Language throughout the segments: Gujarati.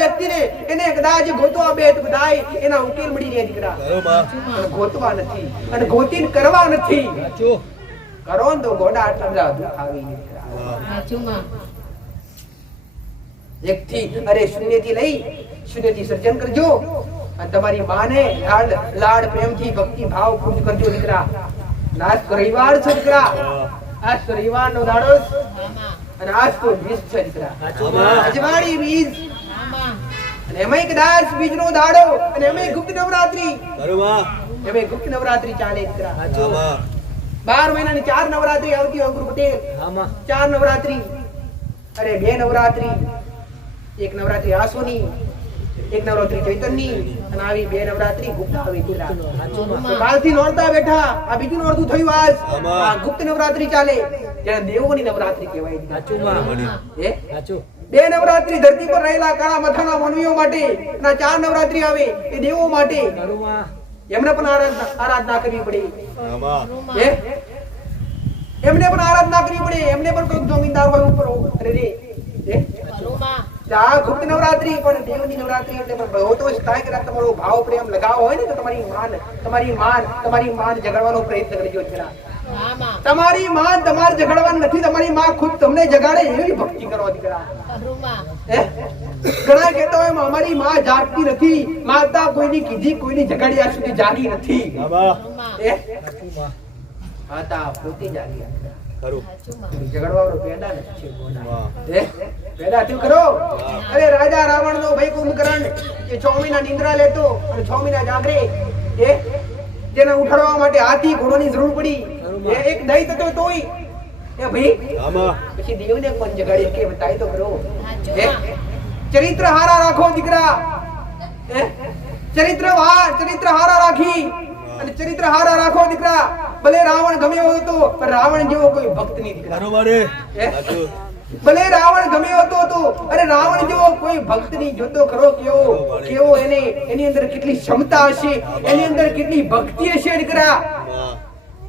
વ્યક્તિને એને કદાચ ગોતવા બે તો બધાય એના ઉકેલ મળી રહે દીકરા. ગોતવા નથી અને ગોતીને કરવા નથી. કરો ને તો ગોડા આટલા બધા દુઃખ આવી દીકરા. એક થી અરે શૂન્ય થી લઈ શૂન્ય થી સર્જન કરજો અને તમારી માને લાડ પ્રેમથી ભક્તિ ભાવ પૂર્ણ કરજો દીકરા. આજ તો રવિવાર છે દીકરા. આજ તો રવિવાર નો દાડો અને આજ તો બીજ છે દીકરા. અજવાળી બીજ અને એમાંય કદાચ બીજ નો દાડો અને એમાંય ગુપ્ત નવરાત્રી. એમાંય ગુપ્ત નવરાત્રી ચાલે દીકરા. 12 મહિનાની 4 નવરાત્રી આવતી અંકુર પટેલ. 4 નવરાત્રી અરે 2 નવરાત્રી. એક નવરાત્રી આસોની, એક નવરાત્રી ચૈતનની અને આવી 2 નવરાત્રી ગુપ્ત આવી દીકરા. કાલથી નોરતા બેઠા. આ બીજું નોરતું થયું આજ. આ ગુપ્ત નવરાત્રી ચાલે જેને દેવોની નવરાત્રી કહેવાય. 2 નવરાત્રી ધરતી પર રહેલા કાળા મથાના માનવીઓ માટે અને 4 નવરાત્રી આવે એ દેવો માટે. એમને પણ આરાધના કરવી પડે. એમને પણ આરાધના કરવી પડે. એમને પણ કોઈ જમીનદાર હોય ઉપર. અરે રે આ ગુપ્ત નવરાત્રી પણ દેવની નવરાત્રી એટલે પણ બહુ તો થાય કે તમારો ભાવ પ્રેમ લગાવો હોય ને તો તમારી માન જગાડવાનો પ્રયત્ન કરજો. તમારી માન તમારે જગાડવાની નથી. તમારી માં ખુદ તમને જગાડે એવી ભક્તિ કરો દીકરા. ઘણા કહેતા હોય અમારી માં જાગતી નથી. માતા કોઈની કીધી કોઈની જગાડી આજ સુધી જાગી નથી. માતા પોતે જાગી જગાડવાનો પેદા નથી. પેદા થયું કરો. અરે રાજા રાવણ નો ભાઈ કુંભકર્ણ એ 6 મહિના નિંદ્રા લેતો અને 6 મહિના જાગરે. જેને ઉઠાડવા માટે હાથી ઘોડોની જરૂર પડી. એક દૈત હતો તોય એ ભાઈ પછી દેવને પણ જગાડી કે બતાય તો કરો. ચરિત્ર હારા રાખો દીકરા. ચરિત્ર હારા રાખી અને ચરિત્ર હારા રાખો દીકરા. ભલે રાવણ ગમ્યો હતો પણ રાવણ જેવો કોઈ ભક્ત નહીં દીકરા. ભલે રાવણ ગમ્યો હતો અરે રાવણ જેવો કોઈ ભક્ત નહીં. જોતો ખરો કેવો એની અંદર કેટલી ક્ષમતા હશે, એની અંદર કેટલી ભક્તિ હશે દીકરા.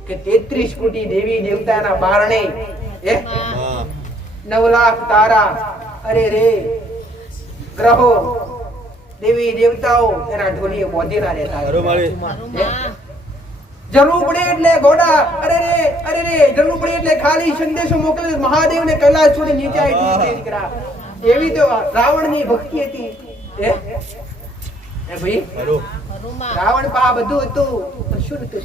કે 33 કોટી દેવી દેવતાના બારણે 9 લાખ તારા અરે રે ગ્રહો દેવી દેવતાઓ એના ઢોલીએ બોધેલા રહેતા. જરૂર પડે એટલે ગોડા અરે રે જરૂર પડે એટલે ખાલી સંદેશો મોકલે મહાદેવને કૈલાસ છોડી નીચે આવી દીકરા. એવી તો રાવણની ભક્તિ હતી. ભાઈ રાવણ પા બધું હતું પણ શું હતું?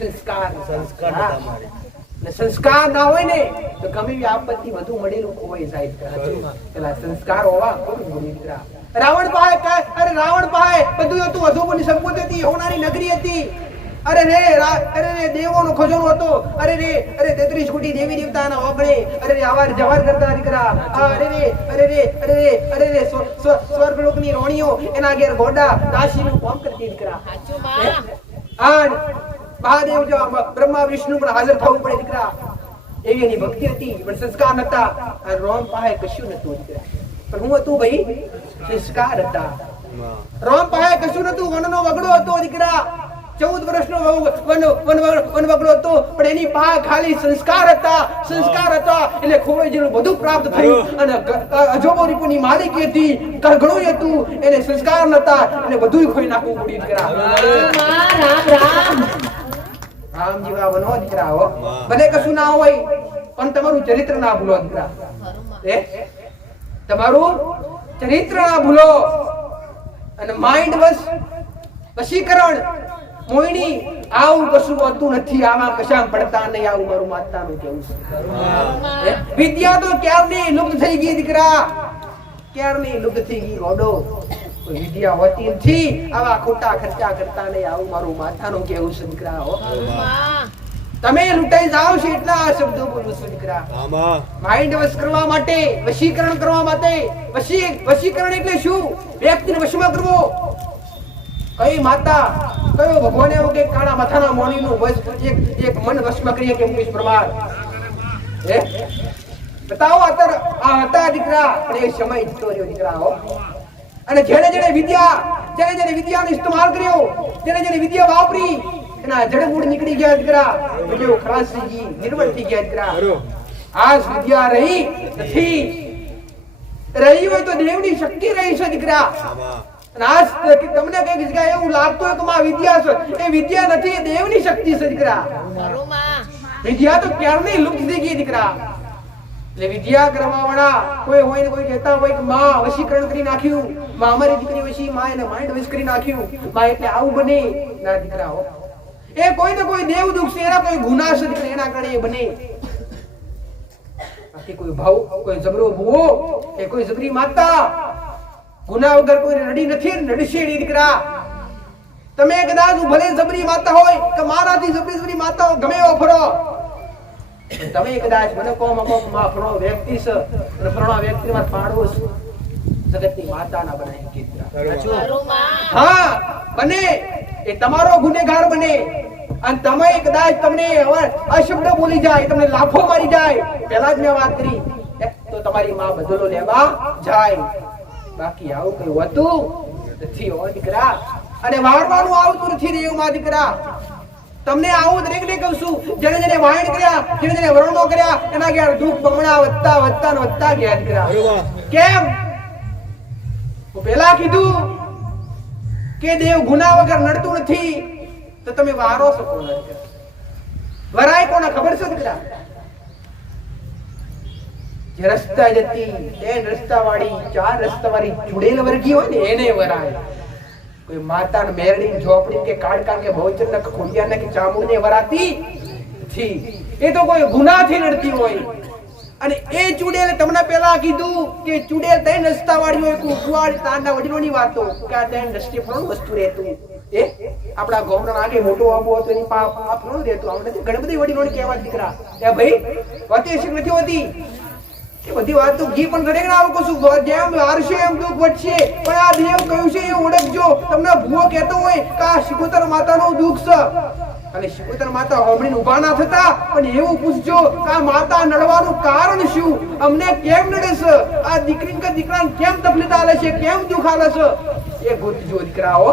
સંસ્કાર ના હોય ને તો ગમે એવી આપત્તિ વધુ મળેલું ખોવાઈ જાય. પેલા સંસ્કાર હોવા દીકરા. રાવણ પાસે બધું હતું. અધોપની સંપત્તિ હતી, હોનારી નગરી હતી. અરે રે દેવોનો ખજાનો હતો. અરે 33 કોટી દેવી દેવતાના ઓગણે અરે આવાર જવાર કરતા દીકરા. અરે સ્વર્ગલોકની રોણીઓ એના ઘેર ગોડા દાસીનું કામ કરતી દીકરા. મહાદેવ જો બ્રહ્મા વિષ્ણુ પણ હાજર થવું પડે દીકરા. એવી એની ભક્તિ હતી પણ સંસ્કાર નતા. રોમ પાસે કશું નતું દીકરા. પણ હું હતું ભાઈ સંસ્કાર હતા. રોમ પાસે કશું નતું. વનનો વગડો હતો દીકરા. 14 વર્ષનો વન વગડો હતો પણ એની પાસે ખાલી સંસ્કાર હતા. એટલે ખોવાયેલું બધું પ્રાપ્ત થયું. અને અજોબો રીપુની માલિકી હતી. ઘણું હતું એને સંસ્કાર નતા એટલે બધું ખોઈ નાખવું પડ્યું દીકરા. રામ જેવા બનો દીકરા હો. ભલે કશું ના હોય પણ તમારું ચરિત્ર ના ભૂલો દીકરા. તમારું ચરિત્ર ના ભૂલો. અને માઇન્ડ વશીકરણ મોહિની આવું કશું હોતું નથી. આમાં કશા પડતા નહીં. આવું મારું માતાનું કેવું છે. વિદ્યા તો ક્યારની લુપ્ત થઈ ગઈ દીકરા. ક્યારની લુપ્ત થઈ ગઈ ગોડો. વિદ્યા હોતી નથી. આવા ખોટા ખર્ચા કરતા નહીં. આવું મારું માતાનું કેવું છે દીકરા. તમે લૂંટાઈ જાવ છો એટલા શબ્દો બોલું છું દીકરા. માઇન્ડ વશ કરવા માટે, વશીકરણ કરવા માટે. વશીકરણ એટલે શું? વ્યક્તિને વશમાં કરવો. કઈ માતા કયો ભગવાન એવું કે કાળા માથાના મોણીનું એક મન વશમાં કરીએ કે મુકેશ પરમાર બતાવો. અત્યારે આ હતા દીકરા પણ એ સમય જતો રહ્યો દીકરા. અને જેને વિદ્યાનો ઇસ્તેમાલ કર્યો, જેને વિદ્યા વાપરી એના જડમૂળ નીકળી ગયા દીકરા. જેવો ખલાસ થઈ ગઈ, નિર્મળ થઈ ગયા દીકરા. આજ વિદ્યા રહી નથી. રહી હોય તો દેવની શક્તિ રહી છે દીકરા. અને આજ તમને કઈક જગ્યાએ એવું લાગતું હોય કે માં વિદ્યા છે, એ વિદ્યા નથી, એ દેવની શક્તિ છે દીકરા. વિદ્યા તો ક્યારની લુપ્ત થઈ ગઈ દીકરા. એટલે વિદ્યા કરવાવાળા કોઈ હોય ને કોઈ કહેતા હોય કે માં વશીકરણ કરી નાખ્યું, માં અમારી દીકરી વશી, માં એને માઇન્ડ વશ કરી નાખ્યું, માં એટલે આવું બને. ના દીકરા હો, એ કોઈ ને કોઈ દેવ દુખ છે, એના કોઈ ગુનાહ છે દીકરા, એના કારણે એ બને. બાકી કોઈ ભાવ, કોઈ જબરો ભૂવો, એ કોઈ જબરી માતા ગુનાહ વગર કોઈ રડી નથી, રડશે નહીં દીકરા. તમે કદાચ ભલે જબરી માતા હોય કે મારાથી જબરી માતા ગમે એવો ફરો, તમે કદાચ મને કોમ માં ફરો વ્યક્તિ છે અને ફરણા વ્યક્તિમાં પાડવો છે, જગતની માતા ના બનાય દીકરા. હા બને, એ તમારો ગુનેગાર બને. અને તમે કદાચ તમને અશબ્દ બોલી જાય, તમને લાફો મારી જાય, પહેલા જ મેં વાત કરી, તો તમારી માં બદલો લેવા જાય. બાકી આવું કઈ હોતું નથી હો દીકરા. અને વારવાનું આવતું નથી દેવમાં દીકરા. તમને આવું દરેકને કહું છું, જેને જેને વાયણ કર્યા, જેને જેને વર્ણો કર્યા, એના ગયા દુઃખ બમણા વધતા વધતા ને વધતા ગયા દીકરા. કેમ? હું પહેલા કીધું કે દેવ ગુના વગર નડતું નથી, તો તમે વારો છો કોણ? વરાય કોને ખબર છે દીકરા? જે રસ્તા જતી તેન રસ્તા વાળી, ચાર રસ્તા વાળી ચુડેલ વર્ગી હોય ને એને વરાય. કોઈ માતા ને મેરડી ઝોપડી કે કાડકા કે ભવચર ને ખોડિયા ને કે ચામુંડ ને વરાતી નથી. એ તો કોઈ ગુનાથી નડતી હોય. અને એ ચુડેલ તમને પહેલા કીધું કે ચુડેલ તેન રસ્તા વાળી હોય, કુવાડ તારના વડીલોની વાતો કે આ તેન રસ્તે ફળું વસ્તુ રહેતું. એ આપડા ગામના આગે મોટો આબો હતો એની પાપ ફળું રહેતું. આપણે ઘણી બધી વડીલોની કહેવા દીકરા, એ ભાઈ વાતે શીખ નથી હોતી. એ બધી વાત તો ઘી પણ દરેક ના આવું કશું, જેમ હારશે એમ દુઃખ વધશે. પણ આ દેવ કહ્યું છે એ ઓળખજો. તમને ભૂવો કહેતો હોય કે આ શિકોતર માતાનું દુઃખ છે, અને શિકોતર માતા હોબળીને ઊભા ના થતા, પણ એવું પૂછજો કે આ માતા નડવાનું કારણ શું, અમને કેમ નડે છે, આ દીકરી કે દીકરાને કેમ તકલીફ આલે છે, કેમ દુઃખ આલે છે, એ ગોતજો દીકરાઓ.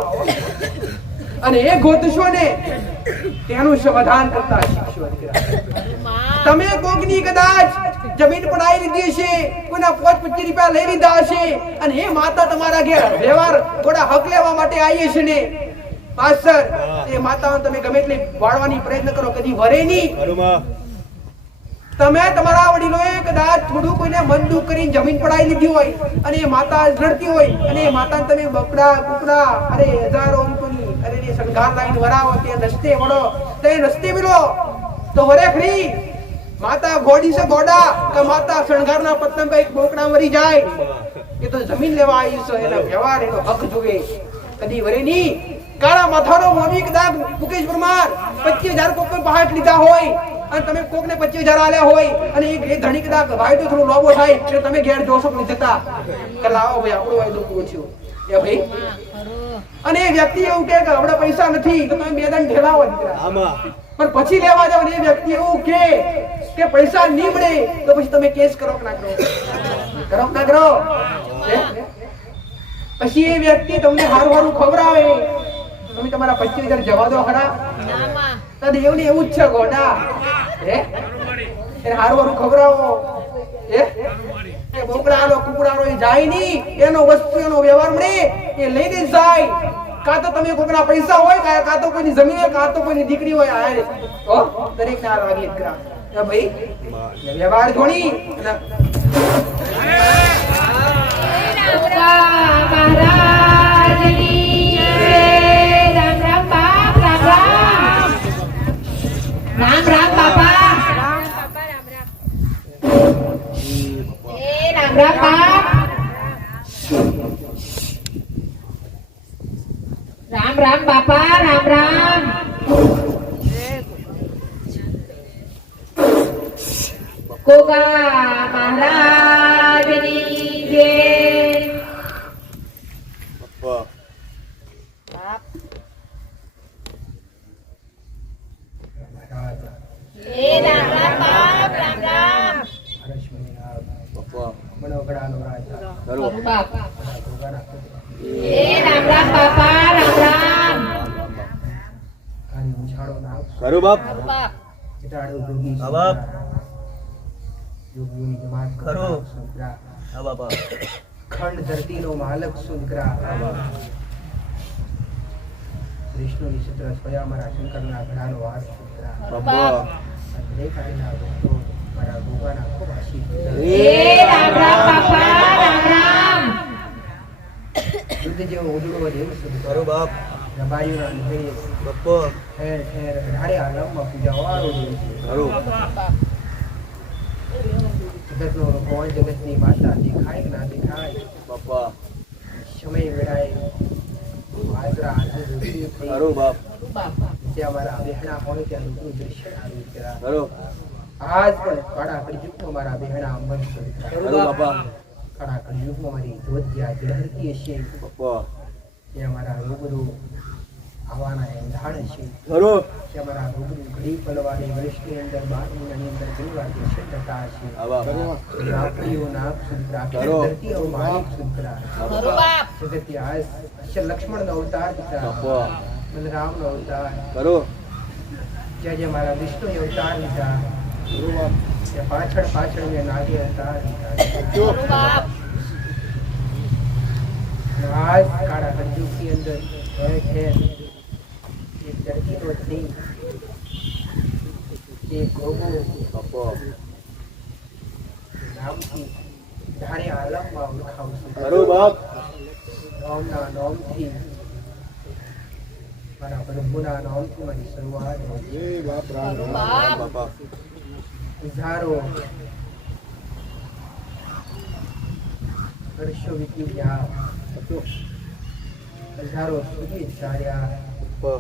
અને એ ગોતશો ને તેનું સમાધાન કરતા શીખશો દીકરા. તમે કોકની કદાચ જમીન પડાઈ લીધી છે, કોઈના 25 રૂપિયા લઈ લીધા હશે, અને એ માતા તમારા ઘેર વ્યવહાર થોડા હક લેવા માટે આવી છે ને પાછળ, એ માતાને તમે ગમે એટલી વાળવાની પ્રયત્ન કરો, કદી વરે નહીં. તમે તમારા વડીલોએ કદાચ થોડું કોઈને મન દુઃખ કરીને જમીન પડાઈ લીધી હોય, અને એ માતા લડતી હોય, અને એ માતાને તમે બકડા કુકડા અરે હજારો રૂપિયાની અરે એ શણગાર લાઈન વરાવો, તે રસ્તે વળો, તે રસ્તે મિલો તો વરે ખરી. માતા ગોડી છે ગોડા કે માતા શણગારના પતંગ એક બોકડા વરી જાય, એ તો જમીન લેવા આવી છે, એનો વ્યવહાર એનો હક જોવે, કદી વરે નહીં. કાળા માથાનો મોમી કદાચ મુકેશ પરમાર 25,000 કોક પહાટ લીધા હોય, અને તમે કોક ને 25,000 આલ્યા હોય, અને એ ધણી કદાચ ભાઈ તો થોડો લોબો થાય એટલે તમે ઘેર જોશો નહીં જતા કે લાવો ભાઈ આપણું વાયદો પૂરો થયો એ ભાઈ. અને એ વ્યક્તિ એવું કે આપણે પૈસા નથી તો તમે 2 દાન ઠેલાવો દીકરા, પણ પછી લેવા જાવ ને એ વ્યક્તિ એવું કે પૈસા નહીં મળે તો પછી તમે કેસ કરો કે ના કરો? કરો ના કરો? પછી એ વ્યક્તિ તમને હારું હારું ખવડાવે, તમે તમારા 25,000 જવા દો ખરા? તો દેવને એવું જ છે ગોડા, એને હારું હારું ખવડાવો. એ બોકડાનો કુકડાનો એ જાય નહીં, એનો વસ્તુ એનો વ્યવહાર મળે એ લઈને જાય. કાં તો તમે કોકના પૈસા હોય, કાં તો કોઈની જમીન હોય, કાં તો કોઈની દીકરી હોય, આ તો દરેક ના લાગે દીકરા. ભાઈ વ્યવહાર જોણી રામ રામ બાપા, રામ રામ બાપ, રામ રામ બાપા, રામ રામ. કોકા મહારાજની જય. કરું બાપ ખરું હા બાપા ખંડ ધરતીનો માલક શું દીકરા વિષ્ણુની ચિત્ર સ્વયા મારા શંકરના ઘડાનો વાસ શું દીકરા બાપા દરેક આઈના ભક્તો મારા ભગવાનના ખૂબ આશીર્વાદ એ રામ રામ બાપા રામ રામ દૂધ જેવો ઉજળો દેવ શું ખરું દીકરા બાપ રબારીઓના નિભે બાપા ઠેર ઠેર અઢારે આલમમાં પૂજાવાળો દેવ છે ખરું જગતનો ભગવાન જગતની માતા દેખાય કે ના દેખાય બાપા સમય વેળાએ હાજરા હાજર રૂબરૂ થઈ ખરું બાપ ત્યાં મારા બહેણા હોય ત્યાં રૂબરૂ દર્શન આવ્યું દીકરા ખરું આજ પણ કાળા કળયુગમાં મારા બહેણા અમર છે દીકરા ખરું બાપા કાળા કળયુગમાં મારી ધ્વજ જ્યાં ઝળહળતી હશે બાપા ત્યાં મારા રૂબરૂ આવવાના એંધાણ હશે ખરું ત્યાં મારા રૂબરૂ ઘડી પલવાની વર્ષની અંદર 12 મહિનાની અંદર ઘણીવાર દર્શન થતા હશે હા બાપા નાપડીઓ નાપ સુંદરા ખરો. ધરતીઓ માલિક સુંદરા જગત આજ અક્ષર લક્ષ્મણનો અવતાર દીકરા બાપા બલરામનો અવતાર ખરું જ્યાં જ્યાં મારા વિષ્ણુ અવતાર લીધા ત્યાં પાછળ પાછળ મેં નાગે અવતાર લીધા આજ કાળા કળયુગની અંદર ઠેર ઠેર એક ધરતીનો ધણી એક ગોગો બાપા નામથી ધારે આલમમાં ઓળખાવું છું ખરું બાપ નોમના નોમથી મારા પ્રભુના નામથી મારી શરૂઆત હોય છે. બાપા હજારો વર્ષો વીતી ગયા હજારો સુધી ચાલ્યા બાપા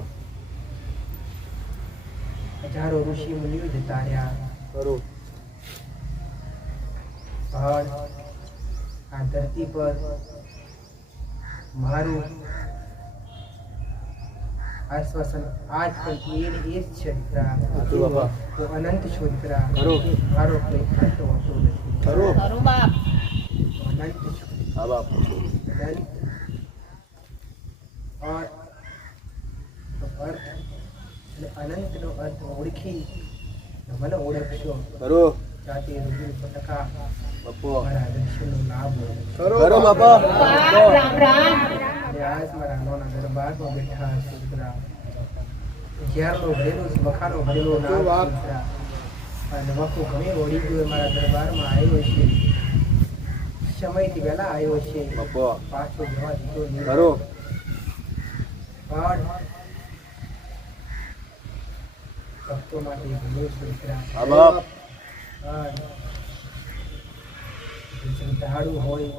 હજારો ઋષિ મુનિઓ જતા રહ્યા ખરું પણ આ ધરતી પર મારું આશ્વાસન આજ પણ એ જ છે દીકરા સાચું બાપા. હું અનંત છું દીકરા ખરું. મારો કોઈ અંત હોતો નથી ખરું હું અનંત છું હા બાપ અનંત और અર્થ અને અનંતનો અર્થ ઓળખી મને ઓળખશો ખરું જાતે રૂબરૂ ટકા બાપા મારા દર્શનનો લાભ હોય ખરું બાપા રામ રામ અને આજ મારા નોના દરબારમાં બેઠા છે દીકરા ઝેરનો ભરેલો છે, વખાનો ભરેલો નામ છે દીકરા. અને વખો ઘણી ઓળી ગયો મારા દરબારમાં આવ્યો છે સમયથી વહેલા આવ્યો છે બાપા પાછો જવા દીધો નહીં. ખરું પણ ભક્તો માટે ભલો છે દીકરા. હા બાપ પણ શ્રદ્ધાળુ હોય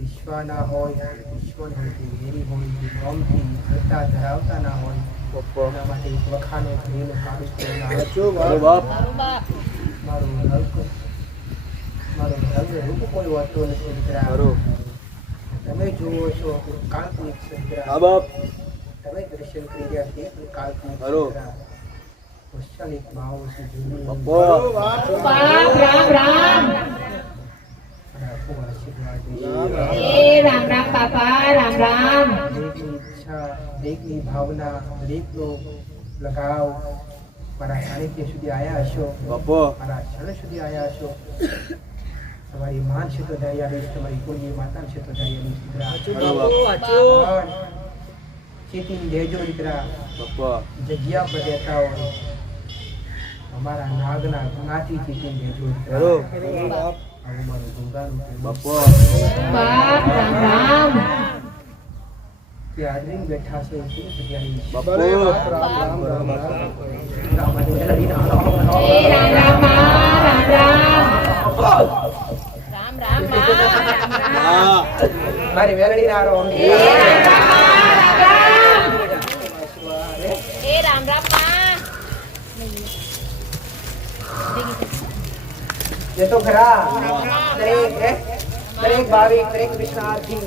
વિશ્વાના હોય દુશ્મન હોય કે વેરી હોય કે નોમથી શ્રદ્ધા ધરાવતા ના હોય બાપા એના માટે એક વખાનો ભરેલો સારું ખરું બાપ મારો રંગ રૂપ કોઈ હોતો નથી દીકરા. ખરું તમે જુઓ છો કાલ્પનિક છે દીકરા. હા બાપ તમે દર્શન કરી રહ્યા છો એ પણ કાલ્પનિક છે ખરું. દીકરા. વત્સલિક ભાવ છે જૂની બાપા બાપ રામ રામ અને ખૂબ આશીર્વાદ છે. એ રામ રામ બાપા રામ રામ દરેકની ઈચ્છા દરેકની ભાવના દરેકનો લગાવ મારા સાનિધ્ય સુધી આવ્યા હશો બાપા મારા ક્ષણ સુધી આવ્યા હશો. તમારી માન છે તો દયાળીશ, તમારી કુળની માતા છે તો દયાળીશ દીકરા. ખરું બાપ પણ ચેતીને રહેજો દીકરા. બાપા જગ્યા પર રહેતા હોય અમારા નાગના ગુનાથી ચેતીને રહેજો દીકરા. ખરું આવું મારું ગુંગાનું કહેવું. બાપા બાપ રામ રામ તે આદરીને બેઠા છે શું જગ્યાની બાપા એ રામ રામ રામ રામ હા મારી વેલડી ના રહો એ તો ખરા દરેક ભાવિક દરેક કૃષ્ણાર્થી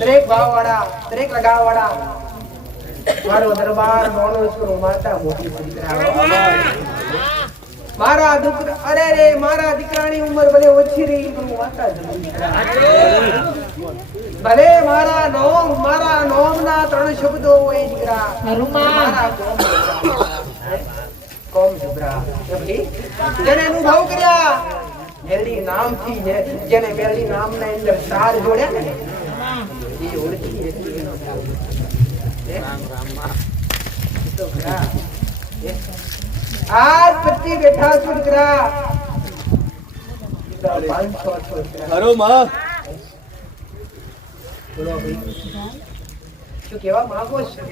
દરેક ભાવવાળા દરેક લગાવવાળા મારો દરબાર મોનો છું માતા મોટી દીકરા. મારા દીકરા અરે રે મારા દીકરાની ઉંમર ભલે ઓછી રહી પણ હું માતા જન્મ દીકરા. ભલે મારા નોમના 3 શબ્દો હોય દીકરા. હરુમા મારા કોમ જબરા જેને અનુભવ કર્યા મેલડી નામથી જેને મેલડી નામના અંદર તાર જોડ્યા ને એ ઓળખી એટલી એનો ખ્યાલ. તો ખરા. આજ પછી બેઠા છો દીકરા. 500 છો દીકરા. ખરું માં બોલો ભાઈ. શું કહેવા માંગો છો?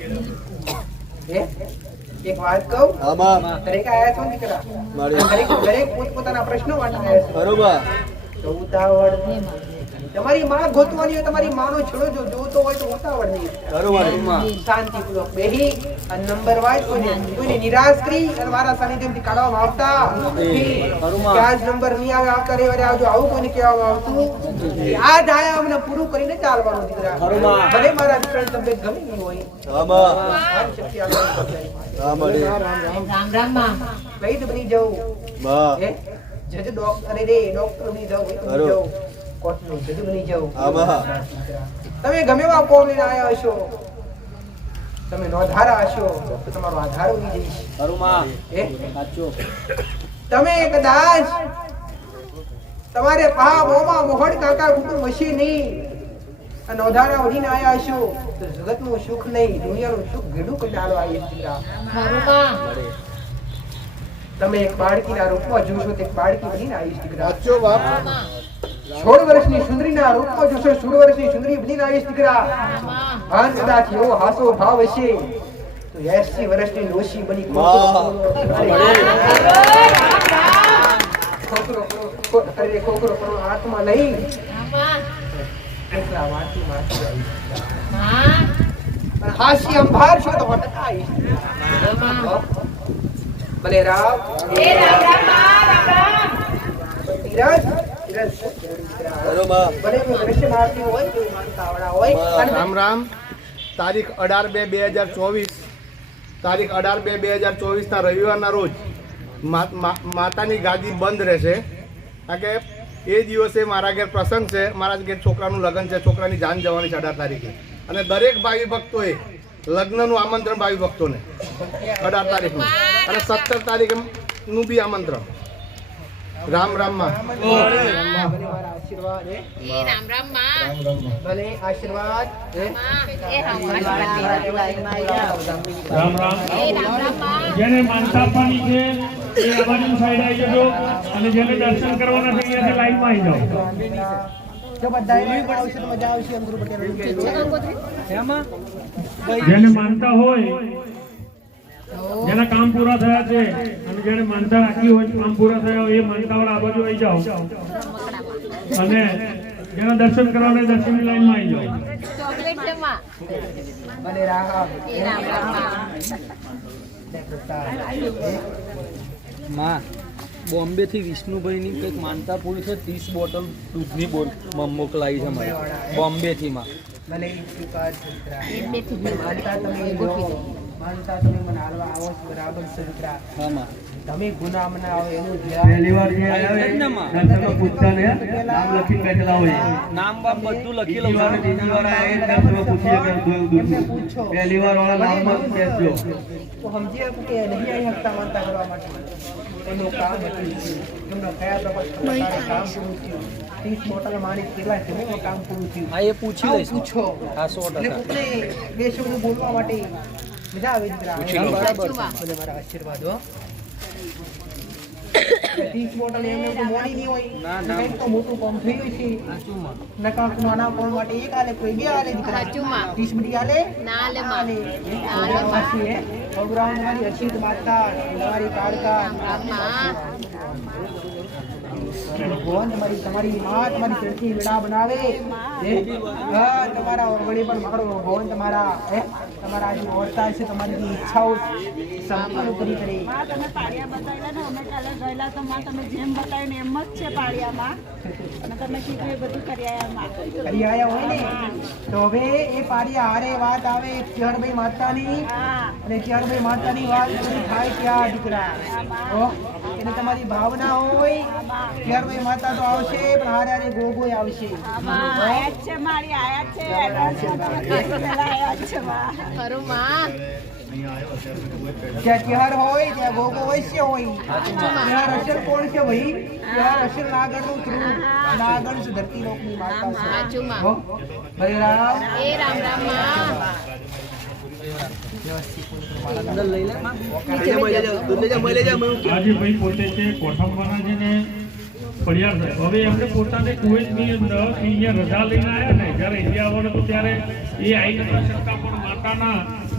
એક વાત કહું. હા માં દરેક આયા છો દીકરા. મારી દરેક પોતપોતાના પ્રશ્નો માટે આયા છે. ખરું માં તો ઉતાવળ તમારી માં ગોતવાની હોય, તમારી માનો છોડો જો જોતો હોય તો ઉતાવળ નહીં. ખરું મારી શાંતિપૂર્વક બેહી અને નંબર વાઇઝ કોઈને નિરાશ કરી અને મારા સાનિધ્યમાંથી કાઢવામાં આવતા નથી. ક્યાં જ નંબર નહીં આવે આવતા રવિવારે આવજો આવું કોઈને કહેવામાં આવતું. આ ડાયા અમને પૂરું કરીને ચાલવાનું દીકરા. ભલે મારા ફ્રેન્ડ તમને ગમે નહીં હોય. હા માં મારી શક્તિ આપણે હા મળી રામ રામ માં વૈદ બની જવું. માં હે જજ ડોક્ટર રે ડોક્ટર બની જાવ વૈદ બની જાવ કોર્ટનો જજ બની જાવ. હા માં તમે ગમે એવા કોમ લઈને આયા હશો, તમે નોંધારા હશો તો તમારો આધાર ઉડી જઈશ. ખરું માં હે સાચું તમે કદાચ તમારે પા મોમાં મોહડ કાકા કુટુંબ હશે નહીં અને નોંધારા ઉડીને આયા હશો તો જગતનું સુખ નહીં દુનિયાનું સુખ ઘેડું કરીને આલો આવીશ દીકરા. ખરું માં તમે એક બાળકીના રૂપમાં જોશો તો એક બાળકી બનીને આવીશ દીકરા. સાચું બાપ 16 વર્ષની સુંદરીના રૂપમાં જોશો 16 વર્ષની સુંદરી બનીને આવીશ દીકરા. હા કદાચ એવો હાસો ભાવ હશે તો 80 વર્ષની ડોશી બની ખોખરો કરો હાથમાં નહીં એકલા વાંચી વાંચી આવીશ દીકરા. અને હાસી અંભાર છો તો વટકા આવીશ. ભલે રામ ધીરજ ધીરજ ખરું માં ભલે હું દ્રશ્યમાર્થી હોય કોઈ માનતાવાળા હોય અને રામ રામ. તારીખ 18/2/2024 તારીખ 18/2/2024 ના રવિવારના રોજ માતાની ગાદી બંધ રહેશે. કારણ કે એ દિવસે મારા ઘેર પ્રસંગ છે, મારા ઘેર છોકરાનું લગ્ન છે, છોકરાની જાન જવાની છે 18 તારીખે. અને દરેક ભાવિ ભક્તોએ લગ્નનું આમંત્રણ ભાવિ ભક્તોને 18 તારીખનું અને 17 તારીખનું બી આમંત્રણ. રામ રામ માં ભલે મારા આશીર્વાદ હે. રામ રામ માં ભલે આશીર્વાદ હે. રામ રામ જેને માનતા આપવાની છે એ આ બાજુ સાઈડ આવી જજો અને જેને દર્શન કરવાના છે અહીંયાથી લાઈનમાં આવી જાઓ. જો બધાય પણ આવશે તો મજા આવશે. અંદરો બટેરો જેને માનતા હોય, જેના કામ પૂરા થયા છે અને જેને માનતા રાખી હોય કામ પૂરા થયા હોય એ માનતાવાળા આ બાજુ આવી જાઓ અને જેના દર્શન કરવાના દર્શનની લાઈનમાં આવી જાઓ. ભલે રામ માં બોમ્બે થી વિષ્ણુભાઈની કંઈક માનતા પૂરી છે 30 બોટલ દૂધની મોકલાવી છે મારી બોમ્બે થી માં. ભલે સ્વીકાર દીકરા. માનતા તમે લો. માનતા તમે મને હાલવા આવો છો બરાબર છે દીકરા. હા માં તમે ગુના મનાવો એનું પહેલી વાર જે આવે દર્શનમાં પૂછતા ને નામ લખીને બેઠેલા હોય. નામ બાપ બધું લખી લઉં છું. બીજી વાર આવે દર્શનમાં પૂછીએ કે પૂછો પહેલી વાર વાળા નામમાં બેસજો. તો સમજી આપું કે નહીં આવી શકતા માનતા કરવા માટે એનું કામ હતું. એમનો કયા પ્રકારે કામ પૂરું થયું. 30 બોટલ માની કેટલા સમયમાં કામ પૂરું થયું. હા એ પૂછી આવું લઈશ. પૂછો. હા 100%. એટલે કોકને બે શબ્દ બોલવા માટે મજા આવે દીકરા. બરાબર ભલે મારા આશીર્વાદ હો. 30 બોટલ એમને તો મોડી નહીં હોય. કંઈક તો મોટું કામ થઈ ગયું છે. નકા નાના કામ માટે એક આલે કોઈ બે આલે દીકરા. 30 બધી આલે ના આલે. હાસી હે. ભગવાન તમારી અસીત માતા તમારી કાળકા ભગવાન તમારી માં તમારી પેટની વેડા બનાવે. હા તમારા વળી પણ મારો ભગવાન તમારા તમારા જે અવસ્થા છે તમારી જે ઈચ્છાઓ સંપૂર્ણ કરી કરે. તમે પાળિયા બતાવેલા ને અમે કાલે ગયેલા તો માં તમે જેમ બતાવીને એમ જ છે પાળિયામાં અને તમે કીધું એ બધું કરી આયા હોય ને તો હવે એ પાળિયા હારે વાત આવે ચિયારભાઈ માતાની અને ચિયારભાઈ માતાની વાત બધી થાય ત્યાં દીકરા. એટલે તમારી ભાવના હોય ત્યારબાદ માતા તો આવશે પણ હારે હારે ગોગોય આવશે. આયા જ છે મારી, આયા જ છે. એડવાન્સ પહેલા આયા જ છે માં. ખરું માં જ્યાં ત્યાર હોય ત્યાં ગોગો અવશ્ય હોય. ત્યાં અસર કોણ છે ભાઈ? ત્યાં અસર નાગણનું ધ્રુવ. નાગણ છે ધરતી લોકની માતા છે. સાચું માં. હો? હરે રામ. એ રામ રામ માં અંદર લઈ લે માં. આજે ભાઈ પોતે છે કોઠંબાના છે ને ફળિયાર સાહેબ. હવે એમને પોતાને કુવૈતની અંદર અહીંયા રજા લઈને આવ્યા ને જ્યારે ઇન્ડિયા આવવાનો તો ત્યારે એ આવી નતા શકતા પણ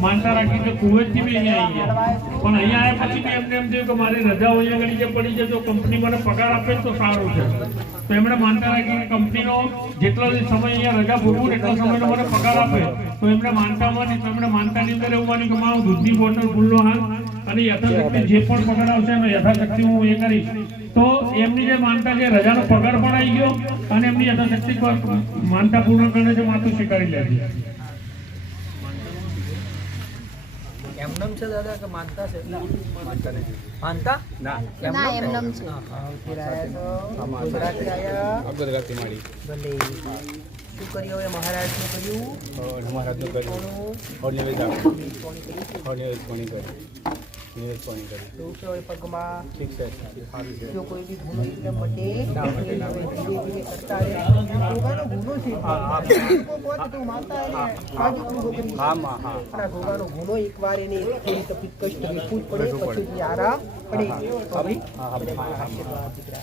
માનતા રાખી કે કુવૈતથી બી અહીંયા આવી ગયા. પણ અહીંયા આવ્યા પછી બી એમને એમ થયું કે મારી રજાઓ અહીંયા ઘણી જે પડી છે તો કંપની મને પગાર આપે તો સારું છે. તો એમણે માનતા રાખી કે કંપનીનો જેટલો સમય અહીંયા રજા ભોગવું ને એટલો સમયનો મને પગાર આપે તો એમણે માનતા માની. તો એમણે માનતાની અંદર એવું માન્યું કે હું દૂધની બોટલ ફૂલનો હાલ અને યથાશક્તિ જે પણ પગાર આવશે એનો યથાશક્તિ હું એ કરીશ. તો એમની જે માનતા છે રજાનો પગાર પણ આવી ગયો અને એમની યથાશક્તિ માનતા પૂર્ણ કરે છે માથું સ્વીકારી લે છે. એમનેમ છે દાદા કે માનતા છે? માનતા ના એમનેમ છે. ગુજરાતી આયા. ગુજરાતી માડી ભલે. શું કર્યું હવે મહારાજનું કર્યું? મહારાજનું કર્યું કોનું? નિવેદ કોની કરી? કોની કરી નિવેદ કોની કરી શું છે હવે પગમાં? ઠીક છે સારું છે જો કોઈ બી ગુનો એટલે મટે હવે ધીરે ધીરે કરતા રહે. ગોગાનો ગુનો છે. કોઈ તો માતા એને બાજુ ગોગરી. હા માં હા પણ આ ગોગાનો ગુનો એકવાર એને થોડી તકલીફ કષ્ટ વેઠવું જ પડે પછી આરામ પડે. તો ભાઈ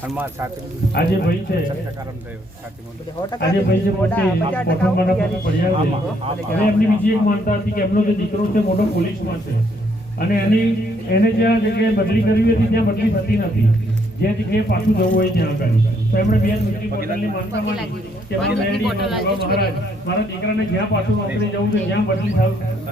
હનુમાન સાથે આજે ભાઈ છે કારણ થયું સાથીમાં એટલે 100% આજે ભાઈ છે પોતે મોટા કોઠંબાના પોતે ફળિયાર છે. હા. હવે એમની બીજી એક માનતા હતી કે એમનો જે દીકરો છે મોટો પોલીસમાં છે અને એને જ્યાં જગ્યાએ બદલી કરવી હતી ત્યાં બદલી થતી નથી. જે જગ્યાએ પાછું જવું હોય ત્યાં આગળ તો એમણે બે દૂધની બોટલની માનતા માની કે મારા મેરડી મહારાજ મારા દીકરાને જ્યાં પાછું નોકરી જવું છે જ્યાં બદલી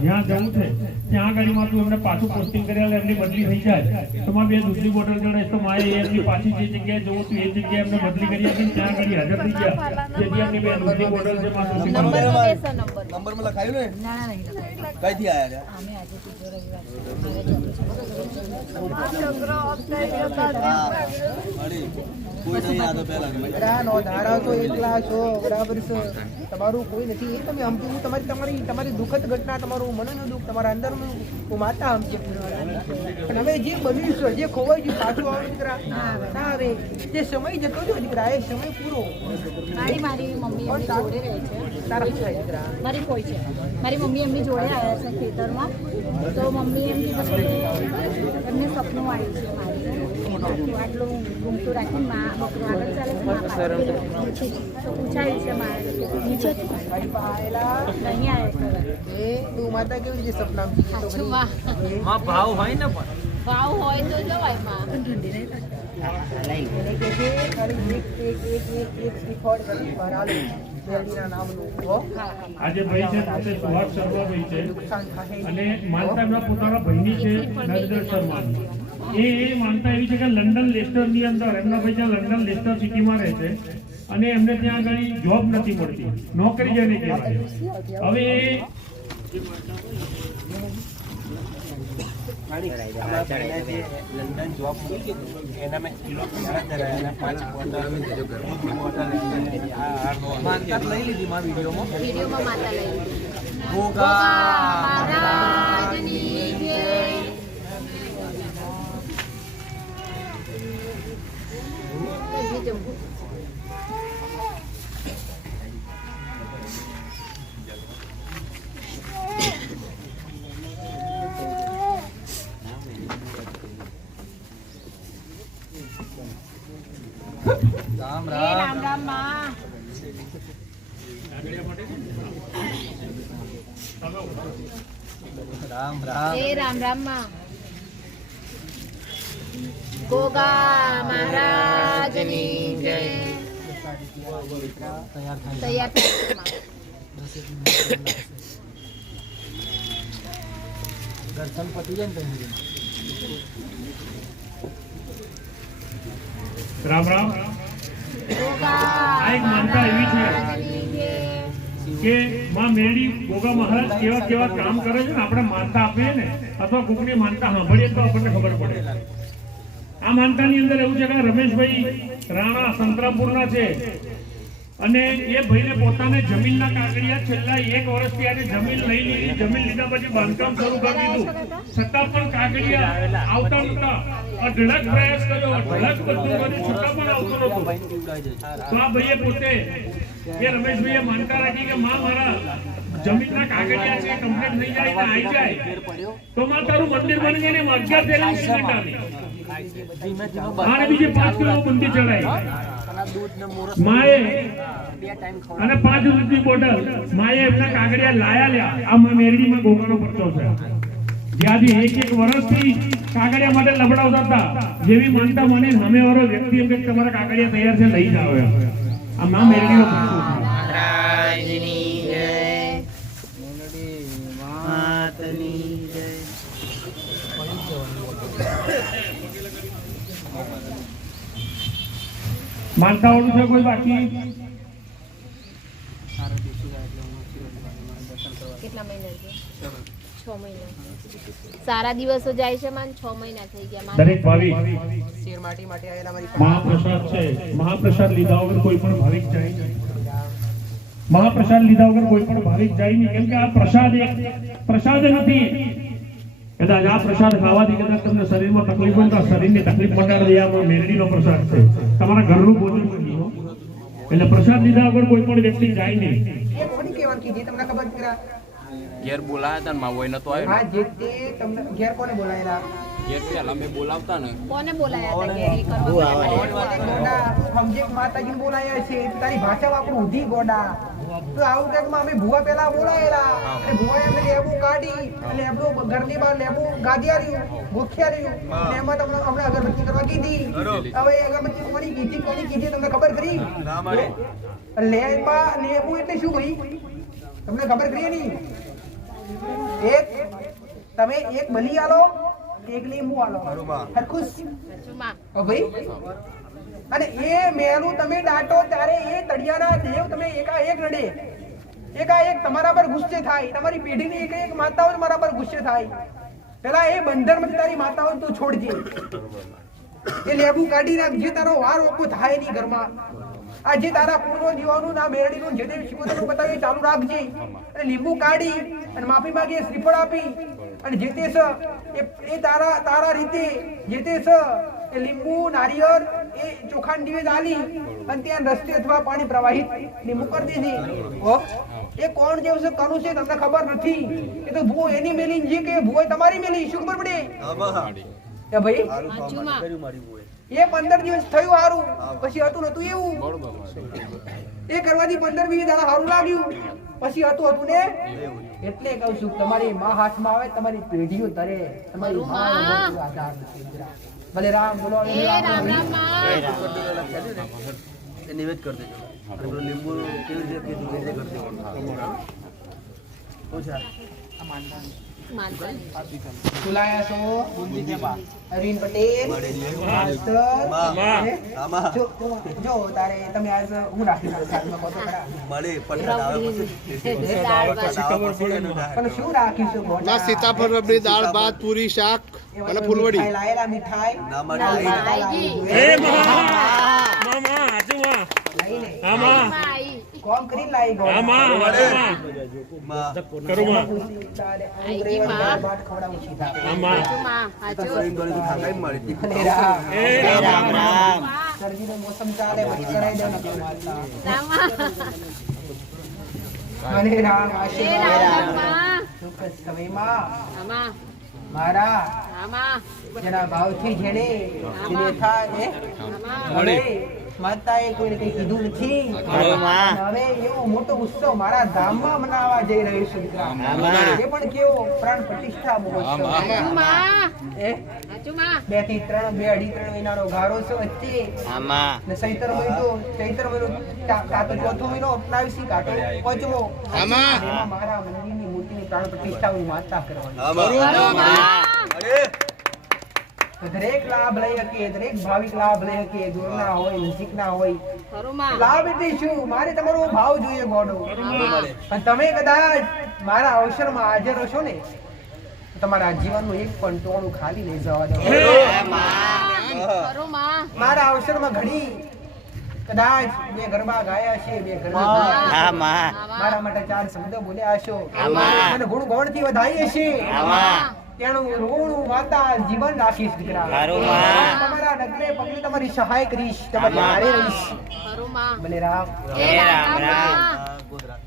જ્યાં જવું છે ત્યાં આગળ માથું એમને પાછું પોસ્ટિંગ કર્યા એમની બદલી થઈ જાય તો માં બે દૂધની બોટલ ચડે તો માએ એમની પાછી જે જગ્યાએ જવું હતું એ જગ્યાએ એમને બદલી કરી હતી ત્યાં આગળ હાજર થઈ ગયા. જેથી એમની બે દૂધની બોટલ છે માથું નંબર સ્વીકારી તો દેશો નંબર. નંબરમાં લખાયું ને ના નહીં કઈથી આયા અમે આજે ત્રીજો રવિવાર કોઈ નહીં આ તો પહેલા નો ધારા તો એકલા છો બરાબર છે. તમારું કોઈ નથી એ તમે સમજો. હું તમારી દુઃખદ ઘટના તમારું મનનું દુઃખ તમારા અંદરનું હું માતા સમજે. પણ હવે જે બન્યું છે જે ખોવાઈ ગયું પાછું આવે દીકરા ના આવે. જે સમય જતો રહ્યો દીકરા એ સમય પૂરો. મારી મમ્મી એમની જોડે રહે છે. તારા શું થાય દીકરા? મારી કોઈ છે મારી મમ્મી એમની જોડે આવ્યા છે ખેતરમાં તો મમ્મી એમ કીધું કે એમને સપનું આવ્યું છે મારી આટલું ઘૂમતું રાખીને માં બકરો આગળ ચાલે છે માં પાછળ તો પૂછાયું છે મારે નીચેથી મારી પાસે આયેલા નહીં આવ્યો એ તું માતા કેવી રીતે સપના સાચું માં માં ભાવ હોય ને પણ ભાવ હોય તો જવાય માં એને કે છે ખાલી એક શ્રીફળ કરી ભરાલો મેરડીના નામનું. હો? આજે ભાઈ છે પોતે સુહાસ શર્મા ભાઈ છે નુકસાન થાય. અને માનતા એમના પોતાના ભાઈની છે નરેન્દ્ર શર્માની. એ માનતા એવી છે કે લંડન લેસ્ટરની અંદર એમના ભાઈ ત્યાં લંડન લેસ્ટર સિટીમાં રહે છે અને એમને ત્યાં આગળ જોબ નથી મળતી, નોકરી જેને કહેવાય. હવે લંડન જોબ મૂકી એના મેં કિલો 5 માનતા લઈ લીધી માં વિડીયોમાં. વિડીયોમાં માતા લઈ ગોગા મહારાજની જય. રામ એ રામ રામ માં. રામ રામ એ રામ રામ માં. ગોગા મહારાજની જય. તૈયાર થાય છે માં. દર્શન પતી જાય ને ત્યાં રામ રામ. ગોગા આ એક માનતા એવી છે મહારાજની જય. કે માં મેરડી ગોગા મહારાજ કેવા કેવા કામ કરે છે ને આપણે માનતા આપીએ ને અથવા કોકની માનતા સાંભળીએ તો આપણને ખબર પડે. આ માનતાની અંદર એવું છે કે રમેશભાઈ રાણા સંતરામપુરના છે અને એ ભાઈને પોતાને જમીનના કાગળિયા છેલ્લા 1 વર્ષથી આજે જમીન લઈ લીધી. જમીન લીધા પછી બાંધકામ શરૂ કરી દીધું, છતાં પણ કાગળિયા આવતા નહોતા. અઢળક પ્રયાસ કર્યો, અઢળક બધું કર્યું, છતાં પણ આવતું નહોતું. તો આ ભાઈએ પોતે એ રમેશભાઈએ માનતા રાખી કે માં મારા જમીનના કાગળિયા છે કમ્પ્લીટ થઈ જાય ને આવી જાય તો માં તારું મંદિર બની જાય ને 11 થેલી સિમેન્ટ આવી અને બીજી 5 કિલો બુંદી ચડાઈ માએ અને 5 દૂધની બોટલ માએ એમના કાગળિયા લાયા લ્યા. આ માં મેરડીમાં ગોગાનો પરચો છે. જ્યાંથી એક વર્ષથી કાગળિયા માટે લબડાવતા હતા, જેવી માનતા મને સામે વાળો વ્યક્તિ એમ કે તમારા કાગળિયા તૈયાર છે લઈ જાઓ એમ. આ માં મેરડીનો પરચો છે. માનતા વાળું છે કોઈ બાકી? કેટલા મહિના છે? 6 મહિના. સારા દિવસો જાય છે માન 6 મહિના થઈ ગયા. દરેક ભાવિક શેરમાટી માટે આવેલા મારી મહાપ્રસાદ છે, મહાપ્રસાદ લીધા વગર કોઈ પણ ભાવિક જાય નહીં. મહાપ્રસાદ લીધા વગર કોઈ પણ ભાવિક જાય નહીં, કેમ કે આ પ્રસાદ એક પ્રસાદ નથી. કદાચ આ પ્રસાદ ખાવાથી કદાચ તમને શરીરમાં તકલીફ હોય તો શરીરની તકલીફ મટાડી દે. આમાં મેરડીનો પ્રસાદ છે, તમારા ઘરનું ભોજન નથી. એટલે પ્રસાદ લીધા વગર કોઈ પણ વ્યક્તિ જાય નહીં. એ કોની કહેવાનું કીધી તમને ખબર છે? ઘેર બોલાયા હતા ને માવો નતો આવ્યો. હા, જે તે તમને ઘેર કોને બોલાયેલા? ઘેર પેલા અમે બોલાવતા ને કોને બોલાયા હતા ઘેરી કરવા? ગોડા સમજે માતાજીને બોલાયા છે, તારી ભાષા વાપરું ઉધી ગોડા. તો આવું કંઈક માં અમે ભુવા પેલા બોલાયેલા અને ભુવા એમને લેબુ કાઢી લેબુ ઘરની બહાર લેબુ ગાદિયા રહ્યું ગોખિયા રહ્યું અને એમાં તમને હમણાં અગરબત્તી કરવા કીધી. હવે એ અગરબત્તી કોની કીધી તમને ખબર ખરી? લેબુ એટલે શું ભાઈ તમને ખબર ખરી? નહીં એક તમે એક બલી આલો એક લીંબુ આલો હરખુશ ભાઈ અને એ મેલું તમે દાટો ત્યારે એ તળિયાના દેવ તમે એકાએક રડે, એકાએક તમારા પર ગુસ્સે થાય, તમારી પેઢીની એકાએક માતાઓ તમારા પર ગુસ્સે થાય. પેલા એ બંધનમાંથી તારી માતાઓ તું છોડજે, એ લેબુ કાઢી નાખજે, તારો વાર ઓકો થાય નહીં ઘરમાં. આ જે તારા પૂર્વ જીવાનું ના મેરડીનું જે તે શિકોતરનું બતાવી ચાલુ રાખજે અને લીંબુ કાઢી અને માફી માંગી શ્રીફળ આપી અને જે તે એ તારા રીતે જે તે એ લીંબુ નારિયેળ એ ચોખાની દીવે આલી અને ત્યાં રસ્તે અથવા પાણી પ્રવાહિત લીંબુ કરી દીધી. એ કોણ જેવું છે કનું છે તમને ખબર નથી. એ તો ભૂવો એની મેલી જે કે ભૂવો તમારી મેલી શું ખબર પડે? એ ભાઈ એ 15 દિવસ થયું હારું, પછી હતું નતું એવું. એ કરવાથી 15-20 દાડા હારું લાગ્યું, પછી હતું ને. એટલે કહું છું તમારી માં હાથમાં આવે તમારી પેઢીઓ તરે, તમારી આધાર ભલે રામ બોલો રામ રામ નિવેદ કરી દેજો. લીંબુ કેવી રીતે કરી દેજો. સુલાયા છો અરવિંદ પટેલ માસ્ટર. જો તારે તમે આજ હું રાખી સાથમાં કહો તો ખરા પણ શું રાખીશું? ના સીતાફળ રબડી દાળ ભાત પૂરી શાક અને ફૂલવડી લાયેલા મીઠાઈ કોમ કરી લાઈ ગો મોસમ ચાલે મારા જેના ભાવથી જેને માતાએ કોઈને કઈ કીધું નથી. હવે એવો મોટો ઉત્સવ મારા ધામમાં મનાવવા જઈ રહ્યો છું દીકરા. એ પણ કેવો પ્રાણ પ્રતિષ્ઠા મહોત્સવ. 2 થી 3 મહિનાનો ગાળો છે વચ્ચે ને ચૈત્ર મહિનો કાતો ચોથો મહિનો અપનાવીશી કાતો પાંચમો. એમાં મારા મંદિરની મૂર્તિની પ્રાણ પ્રતિષ્ઠા હું માતા કરવાની. દરેક લાભ લઈ શકે, દરેક ભાવિક લાભ લઈ શકે, દૂરના હોય નજીકના હોય. લાભ એટલે શું? મારે તમારો ભાવ જોઈએ ગોડો. અને તમે કદાચ મારા અવસરમાં હાજર હશો ને તમારા જીવનનું એક પણ ટોણું ખાલી નહીં જવા દો. ખરો માં મારા અવસરમાં ઘડી કદાચ બે ગરબા ગાયા છે, બે ગરબા ગાયા છે. મારા માટે 4 શબ્દ બોલ્યા હશો અને ગુણ ગૌણ થી વધાઈ હશે. તેનું ઋણ માતા જીવન રાખીશ દીકરા. તમારા ડગલે પગલે તમારી સહાય કરીશ, તમારી હારે રહીશ. ખરો માં ભલે રામ. જય રામ રામ.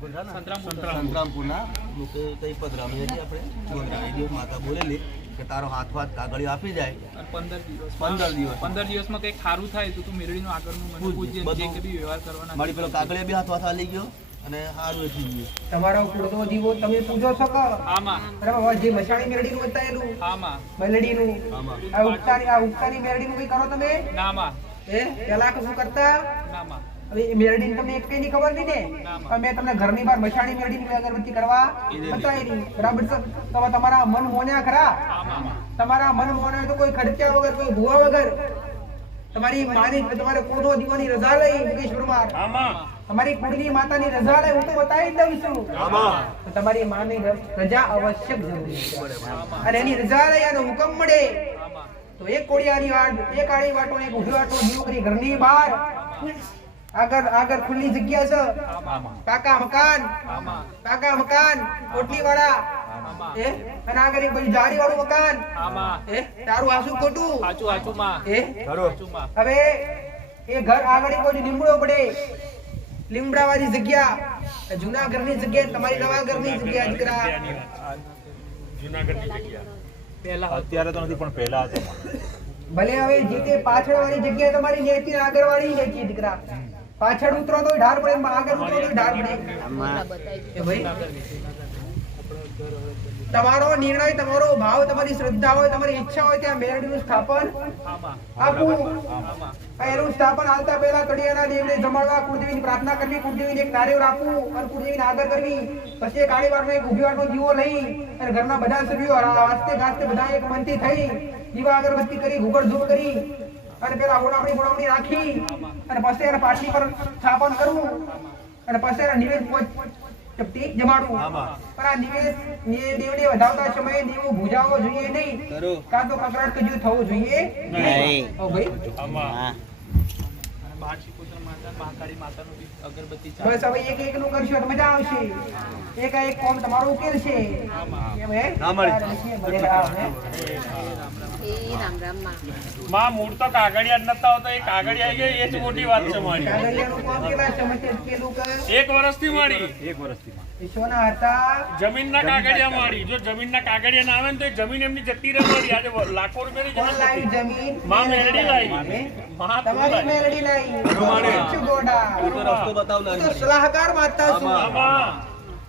સંતરામપુરના લોકો કઈ પધરામી હતી આપણે ગોધરા એ દિવસ માતા બોલેલી કે તારો હાથ કાગળિયો આપી જાય 15 દિવસમાં કંઈક સારું થાય તો તું મેરડીનું આગળનું મને પૂછજે, જે કે બી વ્યવહાર કરવાના મારી પેલો કાગળિયો બી હાથ આલી ગયો અને સારું થઈ ગયું. તમારો કુળનો દીવો તમે પૂજો છો કે આમાં બરાબર? જે મશાણી મેરડીનું બતાવેલું આમાં મેલડીનું આમાં. આ ઉગતાની મેરડીનું કઈ કરો તમે? નામાં પેલા શું કરતા? નામાં હવે એ મેરડીની તમને એક કઈ ખબર નહીં ને, પણ મેં તમને ઘરની બહાર મશાણી મેરડીની અગરબત્તી કરવા બતાવેલી, બરાબર છે? તો હવે તમારા મન મોન્યા ખરા? તમારા મન મોન્યા તો કોઈ ખર્ચા વગર, કોઈ ભૂવા વગર તમારી માની તમારે કુળનો દીવાની રજા લઈ મુકેશ પરમાર, તમારી કુળની માતાની રજા લઈ હું તો બતાવી દઉં છું. તો તમારી માની રજા આવશ્યક જરૂરી છે, અને એની રજા લઈ અને હુકમ મળે તો એક કોળિયાની વાટ, એક આડી વાટો, એક ઊભી વાટો દીવો કરી ઘરની બહાર આગળ ખુલ્લી જગ્યા છે, કાકા મકાન કોટલી વાળા, અને આગળ એક બાજુ જાળી વાળું મકાન. તારું આસુ ખોટું? હવે એ ઘર આગળ કોઈ લીમડો પડે, લીમડા વાળી જગ્યા, જૂના ઘરની જગ્યા, તમારી નવા ઘરની જગ્યા દીકરા. અત્યારે તો નથી પણ પહેલા હતો. ભલે હવે જે તે પાછળ વાળી જગ્યા તમારી નેતી, આગળ વાળી નેતી દીકરા. પાછળ ઉતરો તો ઢાર પડે, આગળ ઉતરો તો ઢાર પડે. એ ભાઈ તમારો નિર્ણય, તમારો ભાવ, તમારી શ્રદ્ધા હોય, તમારી ઈચ્છા હોય ત્યાં મેરડીનું સ્થાપન આપવું. એનું સ્થાપન આવતા પહેલા તળિયાના દેવને જમાડવા, કુળદેવીની પ્રાર્થના કરવી, કુળદેવીને એક નારિયેળ આપવું અને કુળદેવીને આદર કરવી. પછી એક આડી વારનો એક ઊભી વારનો દીવો લઈ અને ઘરના બધા સભ્યો વાસ્તે ગાસ્તે બધા એક મનથી થઈ દીવા અગરબત્તી કરી, ઘૂગળ ધૂપ કરી અને પેલા ઓળામણી રાખી અને પછી એને પાટલી પર સ્થાપન કરવું અને પછી એને નિવેદ ચપટી જમાડવું. પણ આ નિવેદ દેવને વધાવતા સમયે દેવો ભૂજાવો જોઈએ નહીં, કાં તો કકરાટ કજુ થવો જોઈએ નહીં. બસ હવે એક નું કરશો તો મજા આવશે. એક કોમ તમારો ઉકેલ છે. માં મૂળ તો કાગળિયા જ નતા હોતા, એ કાગળિયા આવી ગયો એ જ મોટી વાત છે મારી. કાગળિયાનું કોમ કેવા સમજે પેલું કે 1 વર્ષથી મારી સોના હતા જમીનના કાગળિયા મારી. જો જમીનના કાગળિયા ના આવે ને તો એ જમીન એમની જતી રહે મારી. આજે લાખો રૂપિયાની કોણ લાવી જમીન? માં મેરડી લાવી. તમારી મેરડી લાવી. શું ગોડા? રસ્તો બતાવ હું તો સલાહકાર માતા છું.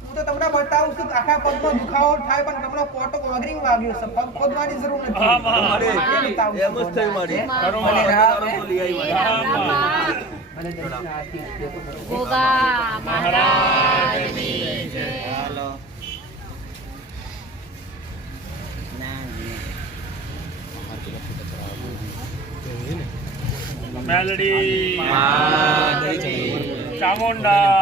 હું તો તમને બતાવું છું આખા પગમાં દુખાવો થાય પણ તમને પોટો વગરી વાગ્યો છે, પગ ખોદવાની જરૂર નથી. એમ જ થઈ મારી. ગોગા મહારાજની જય. મેલડી ચામુંડા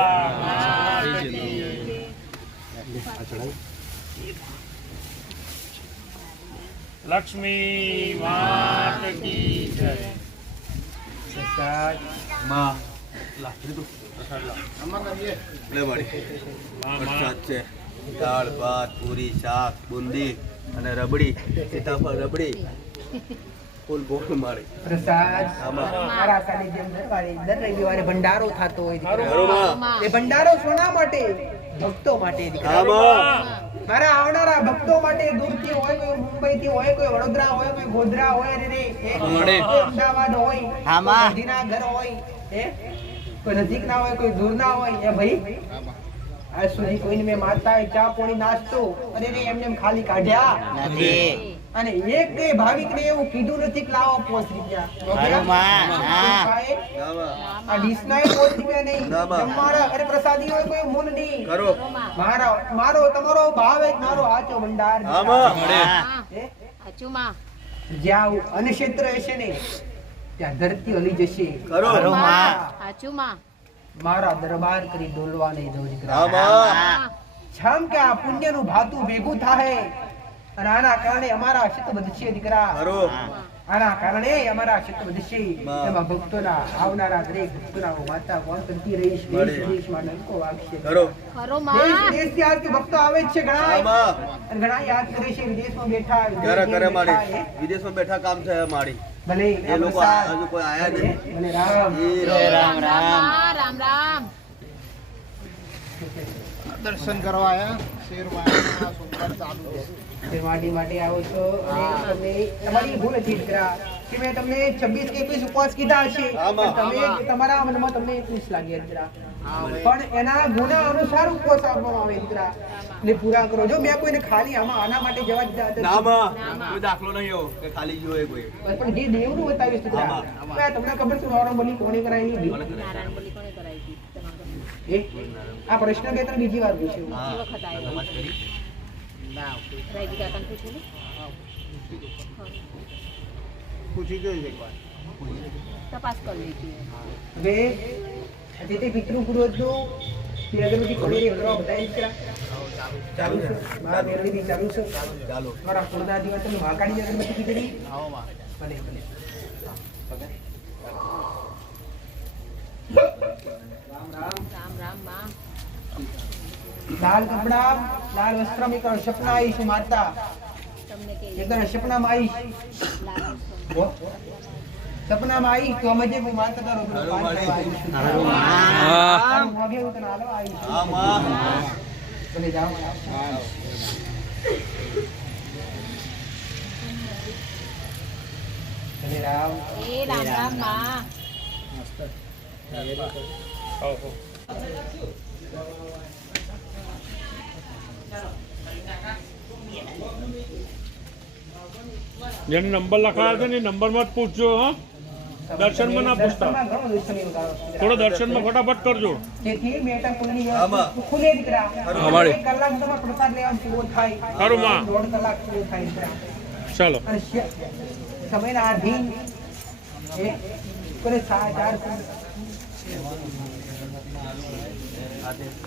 લક્ષ્મી માત કી જય. માં લે મળી પ્રસાદ છે, દાળ ભાત પૂરી શાક બુંદી અને રબડી, સીતાફળ રબડી, ફૂલ ગોળ મારી પ્રસાદ. આમાં મારા સાનિધ્યમ દર રવિવારે ભંડારો થતો હોય દીકરા. ઘરોમાં એ ભંડારો શોના માટે? ભક્તો માટે દીકરા. આમાં મારા આવનારા ભક્તો માટે, દૂરથી હોય, કોઈ મુંબઈથી હોય, કોઈ વડોદરા હોય, કોઈ ગોધરા હોય, કોઈ અમદાવાદ હોય, ગાંધીના ઘર હોય, કોઈ નજીકના હોય, કોઈ દૂરના હોય, એ ભાઈ આજ સુધી કોઈને મેં માતા ચા પોણી નાસ્તો અને એમને એમ ખાલી કાઢ્યા નથી. અને એક બે ભાવિકને એવું કીધું નથી કે લાવો 5 રૂપિયા. આ ડીશના 5 રૂપિયા નહીં, તમારા ઘરે પ્રસાદી હોય કોઈ મૂલ નહીં. મારો તમારો ભાવ એક મારો આચો ભંડાર. જ્યાં અન્નક્ષેત્ર હશે ને ત્યાં ધરતી હલી જશે. મારા દરબાર કરી ડોલવા નહીં દઉં દીકરા. છામ કે આ પુણ્યનું ભાતું ભેગું થાય અને આના કારણે અમારા ચિત્ત વધશે દીકરા. ખરું. આના કારણે અમારા ચિત્ત વધશે. એમાં ભક્તોના આવનારા દરેક ભક્તોના હું વાર્તા કોણ કરતી રહીશ. દેશ વિદેશમાં ડંકો વાગશે. ખરું. ખરો દેશ માં વિદેશથી આજથી ભક્તો આવે જ છે ઘણા. અને ઘણા યાદ કરે છે વિદેશમાં બેઠા. કરે કરે મારી વિદેશમાં બેઠા કામ છે મારી. ભલે એ લોકો હજુ કોઈ આયા નહીં. ભલે રામ. એ રામ રામ. રામ રામ. દર્શન કરવા આવ્યા શેરવાના સોમવાર ચાલુ છે. તે માટે આવો છો અને તમે તમારી ભૂલ હતી દીકરા કે મેં તમને 26 કે 21 ઉપવાસ કીધા છે. પણ તમે તમારા મનમાં તમને 21 લાગ્યા દીકરા. પણ એના ગુના અનુસાર ઉપવાસ આપવામાં આવે દીકરા. ને પૂરા કરો. જો મેં કોઈને ખાલી આના માટે જવા દીધા હતા. ના માં કોઈ દાખલો નહીં એવો કે ખાલી ગયો એ કોઈ. પણ જે દેવનું બતાવ્યું દીકરા. તમને ખબર છે નોરમ બોલી કોણે કરાયેલી? નારાયણ બોલી કોને કરાવી હતી તમારા ઘરમાં? આ પ્રશ્ન કે તને બીજી વાર પૂછ્યો. બીજી વખત આવ્યો રાયજી કાકાને પૂછ્યું ને? પૂછી જોઈ એકવાર. તપાસ કરી લીધી. હવે જે તે પિતૃ પુરોહિતનું તે અગરબત્તી કોણી કરવા બતાવી દીકરા. ચાલુ છે મારા મેળવી ચાલુ છે. ચાલો. મારા પૂર્ણા દિવસ તમે મહાકાળી અગરબત્તી કીધી. ભલે ભલે. રામ રામ. રામ રામ માં. લાલ કપડા લાલ વસ્ત્ર में कर सपना आई से मारता તમને કે एकदम सपना में आई सपना में आई तो मुझे वो मारता था હા માં. चले जाओ चले राम. એ રામ રામ માં. જેને નંબર લખાયા છે ને એ નંબરમાં જ પૂછજો. હા, દર્શનમાં ના પૂછતા. થોડો દર્શનમાં ફટાફટ કરજો. તેથી મેટા કુલની આમાં. ખુલે દીકરા. અમારી. એક કલાક તમારે પ્રસાદ લેવાનું પૂરો થાય. ખરું માં. 1.5 કલાક પૂરો થાય દીકરા. ચાલો. અને સમયના આધીન કોને 4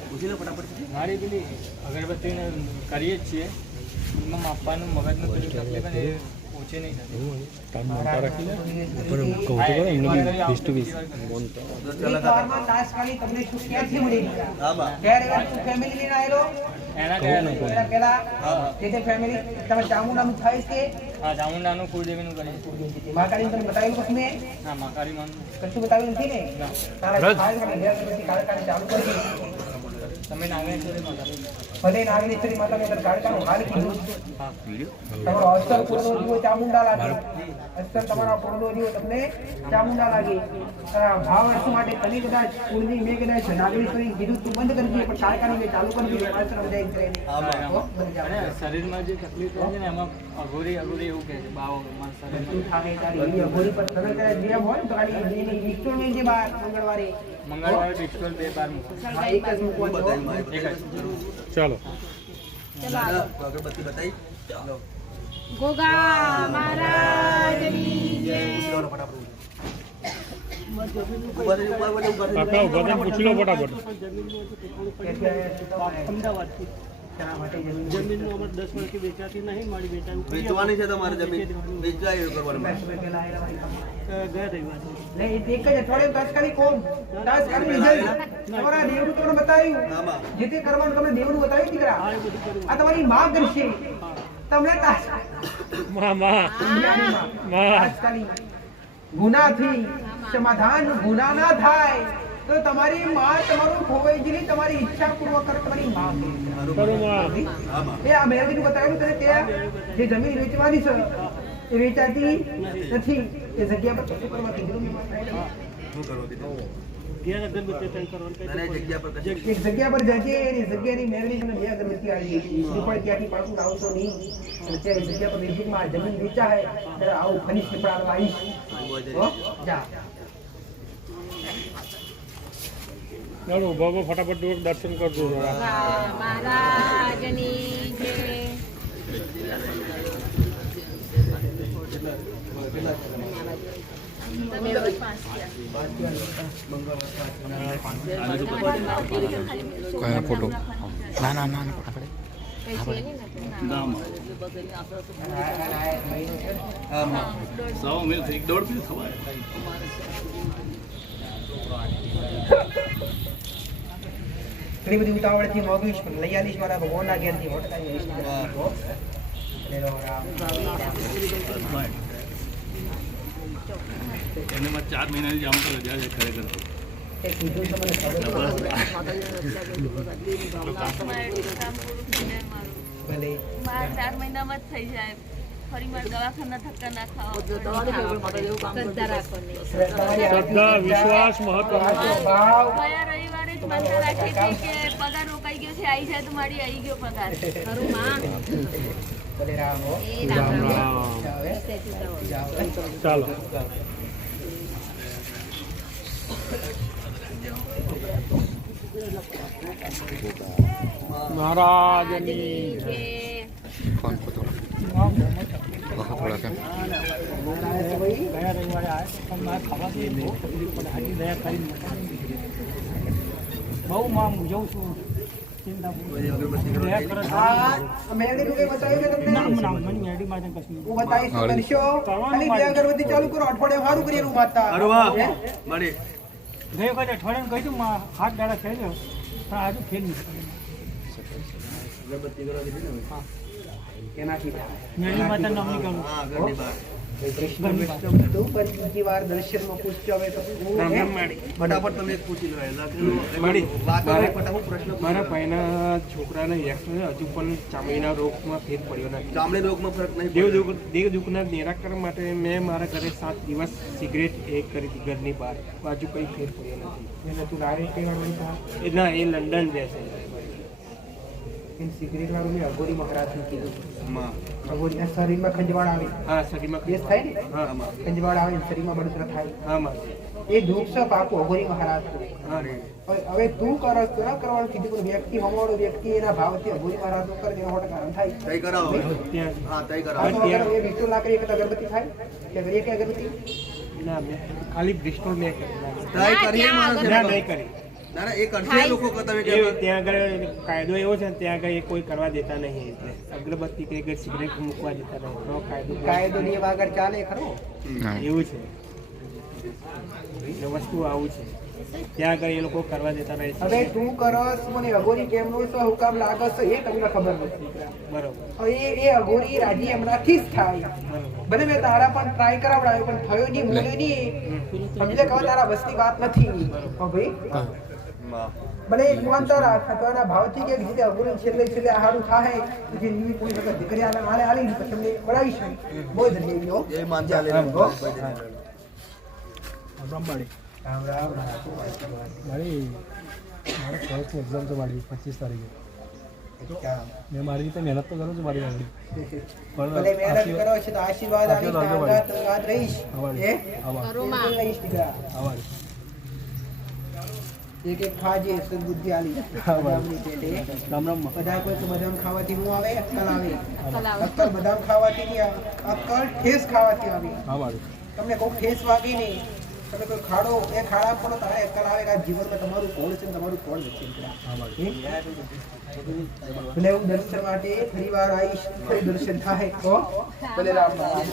પૂછી લો ફટાફટ. મારી પેલી અગરબત્તીને કરીએ જ છીએ એમાં માપવાનું મગજનું પેલી તકલીફ ને એ ઓછી નહીં થતી. એક વારમાં તાત્કાલિક તમને શું ક્યાંથી મળી દીકરા? હા માં. ક્યારે વાર તું ફેમિલી લઈને આવેલો? એના કયા નહીં. એના પહેલા તે ફેમિલી તમે ચામુંડાનું થાય છે હા, ચામુંડાનું કુળદેવીનું કરીએ છીએ. મહાકાળી તને બતાવ્યું પછી મેં હા, મહાકાળીમાં કશું બતાવ્યું નથી ને? તારા ભાઈ મને ઘેર પછી કાળકાળી ચાલુ કરી. તમે નાગેશ્વરી માતા. ભલે નાગેશ્વરી માતાને અંદર કાળકાનું હાલ કીધું. હા, તમારો અસ્તર પૂર્ણો જીવો ચામુંડા લાગે. અસ્તર તમારા પૂર્ણો જીવો તમને ચામુંડા લાગે. ભાવ અર્થ માટે તમે કદાચ કુળની મેં કદાચ નાગેશ્વરી કીધું તું બંધ કરી દઈએ પણ કાળકાની મેં ચાલુ કરી દીધી. અસ્તર બધા કરે. અને શરીરમાં જે તકલીફ થાય છે ને એમાં અઘોરી એવું કહે છે બાવો મારા શરીરમાં તું થાકે તારી અઘોરી પર તને કદાચ નિયમ હોય ને તો ખાલી એની વિક્ટોરની જે બાર મંગળવારે મંગળવારે પિસ્તોલ 2 બાર મૂકો. હા, એક જ મૂકવાનું. એક જ. ચાલો. અગરબત્તી બતાવી. લો. ગોગા મહારાજની જય. ઉભા રહી, ઉભા રહી, ઉભા રહી. કાકા ઉભા થઈને પૂછી લો ફટાફટ. શા માટે જમીન? જમીનનું અમારે 10 વર્ષથી વેચાતી નહીં મારી વેચાયું વેચવાની છે તમારે જમીન. વેચવા એવું કરવાનું. ગયા રવિવારે. ગયા રવિવારે ને એક જ અઠવાડિયે તાત્કાલિક કોમ તાત્કાલિક રિઝલ્ટ તમારા દેવનું તમને બતાવ્યું. આમાં. જે તે કરવાનું તમને દેવનું બતાવ્યું દીકરા. આ તમારી માં કરશે તમને માં તાત્કાલિક ગુનાથી સમાધાન ગુના ના થાય તો તમારી માં તમારું ખોવાઈ ગયેલી તમારી ઈચ્છા પૂર્વક કરે તમારી માં કરે. ખરું માં. આમાં. એ આ મેળવીનું બતાવ્યું તને ત્યાં જે જમીન વેચવાની છે એ વેચાતી નથી. એ જગ્યા પર કશું કરવા કીધું મેં. શું કરવું કીધું? ઘેર અગરબત્તી ત્રણ કરવાનું કહ્યું. અને જગ્યા પર કશું. એક જગ્યા પર જજે એની જગ્યાની મેળવી તમને બે અગરબત્તી આવી ગઈ. શ્રીફળ ત્યાંથી પાછું આવશો નહીં. અને ત્યાં જગ્યા પર નજીકમાં જમીન વેચાય ત્યારે આવું ફરી શ્રીફળ આવીશ. હો? જા. ચાલો ઉભા ઉભા ફટાફટ દર્શન કરજો. ગોગા મહારાજની જય. કયા ફોટો? ના ફટાફટ કઈ છે નહીં ને હા માં ઘણી બધી ઉતાવળથી મોગવીશ પણ લઈ આવીશ મારા ભગવાનના ઘેરથી હોટકાઈ આવીશ એનામાં 4 મહિનાની જામ તો રજા છે ખરેખર એ કીધું તો મને ખબર ભલે મારે 4 મહિનામાં જ થઈ જાય ફરી મારે દવાખાના ધક્કા ના શ્રદ્ધા રાખો નહીં શ્રદ્ધા વિશ્વાસ મહત્વનો ભાવ ગયા રવિવારે જ માનતા રાખી હતી કે પગાર રોકાઈ ગયો છે આવી જાય તો મારી આવી ગયો પગાર ખરું માં ભલે રામ હો એ રામ રામ હવે ચાલો મહારાજની કે બહુ માં જઉં છું મેડી નું કઈ બતાવ્યું છે તમને હું બતાવીશ તો કરશો ખાલી બે અગરબત્તી ચાલુ કરો અઠવાડિયે સારું કરીએ એનું માતા અરે વાહ મળી ગઈ વખતે અઠવાડિયામાં કહી દઉં હાથ દાડા થઈ ગયો પણ આજુ ફેર નહીં એનાથી થાય મેળી માતા નામની કરું હા ઘરની બહાર કૃષ્ણ વિષ્ણુ કીધું પણ બીજી વાર દર્શનમાં પૂછજો હવે તો ફટાફટ તમે પૂછી લો ફટાફટ પ્રશ્ન મારા ભાઈના છોકરાને હજુ પણ ચામડીના રોગમાં ફેર પડ્યો નથી. ચામડી રોગમાં ફરક નહીં દેવ દુઃખના નિરાકરણ માટે મેં મારા ઘરે 7 દિવસ સિગરેટ એક કરી હતી ઘરની બહાર. બાજુ કંઈ ફેર પડ્યો નથી. એટલે તું લાવે કેવા બનતા ના એ લંડન રહેશે. એમ સિગરેટ વાળું મેં અઘોરી મહારાજ નું કીધું માં અઘોરીના શરીરમાં ખંજવાળ આવે હા શરીરમાં કેસ થાય ને હા ખંજવાળ આવે શરીરમાં બળતરા થાય હા માં એ દુઃખ છે પાકું અઘોરી મહારાજ હા રે હવે તું કર ન કરવાનું કીધું પણ વ્યક્તિ હમવાળો વ્યક્તિ એના ભાવથી અઘોરી મહારાજ નું કરે તેના માટે કારણ થાય તય કરાવો ત્યાં હા તય આ કરાવો તો અગર એ વિષ્ણુ લાકડી એક અગરબત્તી થાય કે કરીએ કે અગરબત્તી ના મેં ખાલી બ્રિસ્ટોલ મેં કરી. તય કરીએ માણસ ના નહીં કરી. ના ના એ કરશે લોકો કરતા હોય એ કે ત્યાં આગળ કાયદો એવો છે ને ત્યાં આગળ એ કોઈ કરવા દેતા નહીં. એટલે અગરબત્તી કે સિગરેટ મૂકવા દેતા નહીં. એનો કાયદો નિયમ આગળ ચાલે ખરો એવું છે. એ વસ્તુ આવું છે ત્યાં આગળ એ લોકો કરવા દેતા નહીં. હવે તું કરસ મને અઘોરી કેમનું છે હુકામ લાગે છે એ તમને ખબર નથી બરોબર હવે એ અઘોરી રાજી એમનાથી જ થાય ભલે મેં તારા પણ ટ્રાય કરાવડાવ્યો પણ થયો નહીં બોલ્યો નહીં સમજી લે કે હવે તારા બસની વાત નથી હો ભાઈ ભલે એક માનતા રાખ તો એના ભાવથી કે રીતે અઘોરી છેલ્લે છેલ્લે આહારું થાય જે નીવી કોઈ વખત દીકરી હાલે હાલી પછી તમને બનાવીશું બહુ ધન્ય ગયો એ માન ચાલે રામ રામ મારી મારે ફર્સ્ટ એક્ઝામ છે મારી 25 તારીખે મેં મારી રીતે મહેનત તો કરું છું મારી આગળ ભલે મહેનત કરો છે તો આશીર્વાદ આવીશ આગાત રહીશ એ કરો માં લઈશ દીકરા આભાર એક એક ખાજે સદબુદ્ધિ આલી બદામની પેટે રામ રામ બધા કોઈ તો બદામ ખાવાથી હું આવે અક્કલ આવે કલાવ અક્કલ બદામ ખાવાથી નહીં આવે અક્કલ ઠેસ ખાવાથી આવે આભાર તમને કોઈ ઠેસ વાગી નહીં તમે કોઈ ખાડો એ ખાડા પડો તારે અક્કલ આવે કે આ જીવનમાં તમારું કોણ છે ને તમારું કોણ નથી ભલે હું દર્શન માટે ફરી વાર આવીશ ફરી દર્શન થાય તો ભલે રામ રામ